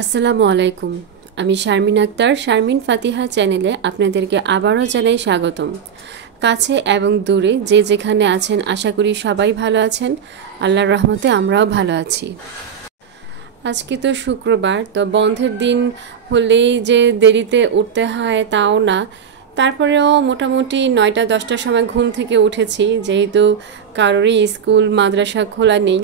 আসসালামু আলাইকুম। আমি শারমিন আক্তার, শারমিন ফাতিহা চ্যানেলে আপনাদেরকে আবারও জানাই স্বাগতম। কাছে এবং দূরে যে যেখানে আছেন আশা করি সবাই ভালো আছেন। আল্লাহর রহমতে আমরাও ভালো আছি। আজকে তো শুক্রবার, তো বন্ধের দিন হলেই যে দেরিতে উঠতে হয় তাও না, তারপরেও মোটামুটি 9টা-10টার সময় ঘুম থেকে উঠেছি, যেহেতু কারোরই স্কুল মাদ্রাসা খোলা নেই।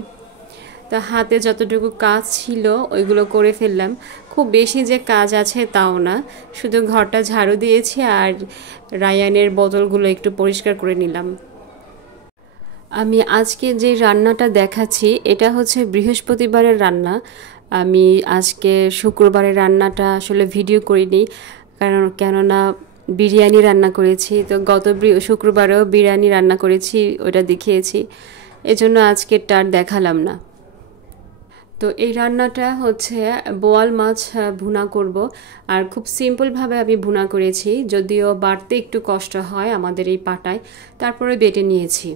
তা হাতে যতটুকু কাজ ছিল ওইগুলো করে ফেললাম। খুব বেশি যে কাজ আছে তাও না, শুধু ঘরটা ঝাড়ু দিয়েছি আর রায়ানের বোতলগুলো একটু পরিষ্কার করে নিলাম। আমি আজকে যে রান্নাটা দেখাচ্ছি এটা হচ্ছে বৃহস্পতিবারের রান্না। আমি আজকে শুক্রবারের রান্নাটা আসলে ভিডিও করিনি, কেননা বিরিয়ানি রান্না করেছি। তো গত শুক্রবারেও বিরিয়ানি রান্না করেছি, ওটা দেখিয়েছি, এজন্য আজকেরটা আর দেখালাম না। তো এই রান্নাটা হচ্ছে বোয়াল মাছ ভুনা করব, আর খুব সিম্পলভাবে আমি ভুনা করেছি, যদিও বাটতে একটু কষ্ট হয় আমাদের এই পাটায়, তারপরে বেটে নিয়েছি।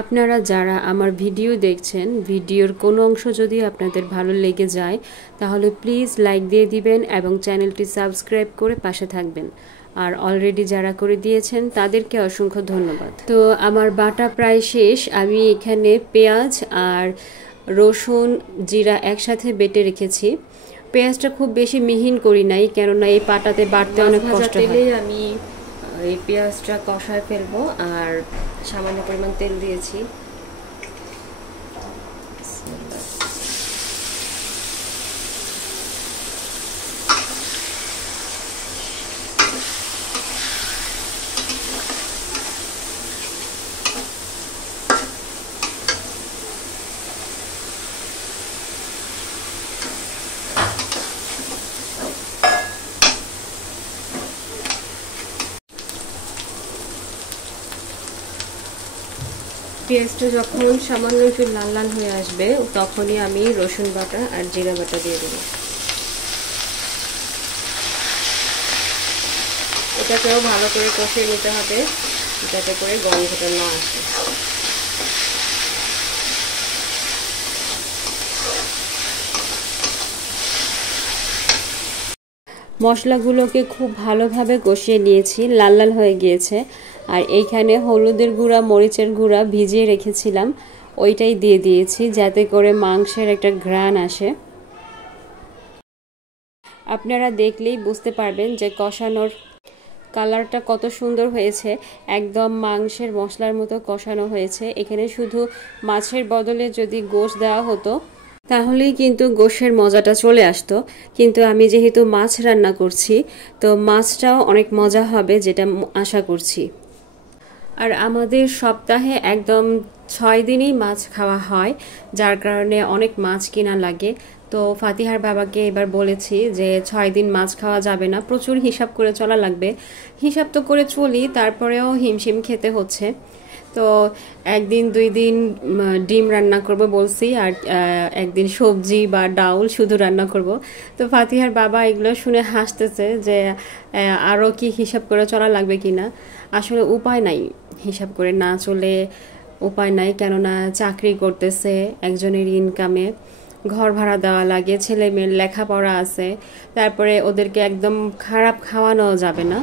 আপনারা যারা আমার ভিডিও দেখছেন, ভিডিওর কোনো অংশ যদি আপনাদের ভালো লেগে যায় তাহলে প্লিজ লাইক দিয়ে দিবেন এবং চ্যানেলটি সাবস্ক্রাইব করে পাশে থাকবেন। আর অলরেডি যারা করে দিয়েছেন তাদেরকে অসংখ্য ধন্যবাদ। তো আমার বাটা প্রায় শেষ। আমি এখানে পেঁয়াজ আর রসুন জিরা একসাথে বেটে রেখেছি। পেঁয়াজটা খুব বেশি মিহিন করি নাই, কেননা এই পাটাতে বাটতে অনেক কষ্ট হয়। আমি এই পেঁয়াজটা কষায় ফেলবো আর সামান্য পরিমাণ তেল দিয়েছি। পেঁয়াজটা যখন সামান্য একটু লাল লাল হয়ে আসবে তখনই আমি রসুন বাটা আর জিরা বাটা দিয়ে দেবো। এটাকেও ভালো করে কষিয়ে নিতে হবে যাতে করে গন্ধটা না আসে। মশলাগুলোকে খুব ভালোভাবে কষিয়ে নিয়েছি, লাল লাল হয়ে গিয়েছে। আর এইখানে হলুদের গুঁড়া মরিচের গুঁড়া ভিজিয়ে রেখেছিলাম, ওইটাই দিয়ে দিয়েছি যাতে করে মাংসের একটা ঘ্রাণ আসে। আপনারা দেখলেই বুঝতে পারবেন যে কষানোর কালারটা কত সুন্দর হয়েছে, একদম মাংসের মশলার মতো কষানো হয়েছে। এখানে শুধু মাছের বদলে যদি গোশত দেওয়া হতো তাহলেই কিন্তু গোশের মজাটা চলে আসতো, কিন্তু আমি যেহেতু মাছ রান্না করছি তো মাছটাও অনেক মজা হবে যেটা আশা করছি। আর আমাদের সপ্তাহে একদম 6 দিনই মাছ খাওয়া হয়, যার কারণে অনেক মাছ কিনা লাগে। তো ফাতিহার বাবাকে এবার বলেছি যে 6 দিন মাছ খাওয়া যাবে না, প্রচুর হিসাব করে চলা লাগবে। হিসাব তো করে চলি, তারপরেও হিমশিম খেতে হচ্ছে। তো একদিন 2 দিন ডিম রান্না করব বলছি, আর একদিন সবজি বা ডাউল শুধু রান্না করব। তো ফাতিহার বাবা এগুলো শুনে হাসতেছে যে আরও কি হিসাব করে চলা লাগবে কিনা। আসলে উপায় নাই, হিসাব করে না চলে উপায় নাই, কেননা চাকরি করতেছে, একজনের ইনকামে ঘর ভাড়া দেওয়া লাগে, ছেলে মেয়ের লেখাপড়া আছে, তারপরে ওদেরকে একদম খারাপ খাওয়ানো যাবে না।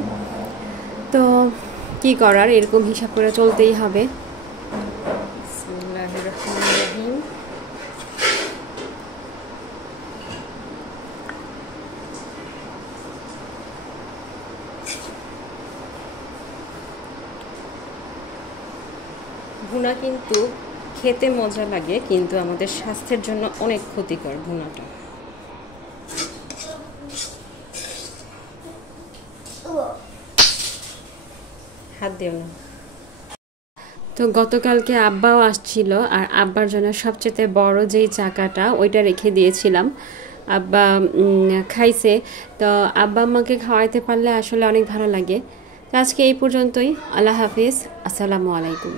তো কি করার, এরকম হিসাব করে চলতেই হবে। বিসমিল্লাহির রহমানির রহিম। ভুনা কিন্তু খেতে মজা লাগে, কিন্তু আমাদের স্বাস্থ্যের জন্য অনেক ক্ষতিকর ভুনাটা। হাত দিও না। তো গতকালকে আব্বাও আসছিল, আর আব্বার জন্য সবচেয়ে বড় যেই চাকাটা ওইটা রেখে দিয়েছিলাম। আব্বা খাইছে। তো আব্বা আম্মাকে খাওয়াইতে পারলে আসলে অনেক ভালো লাগে। তো আজকে এই পর্যন্তই। আল্লাহ হাফিজ, আসসালামু আলাইকুম।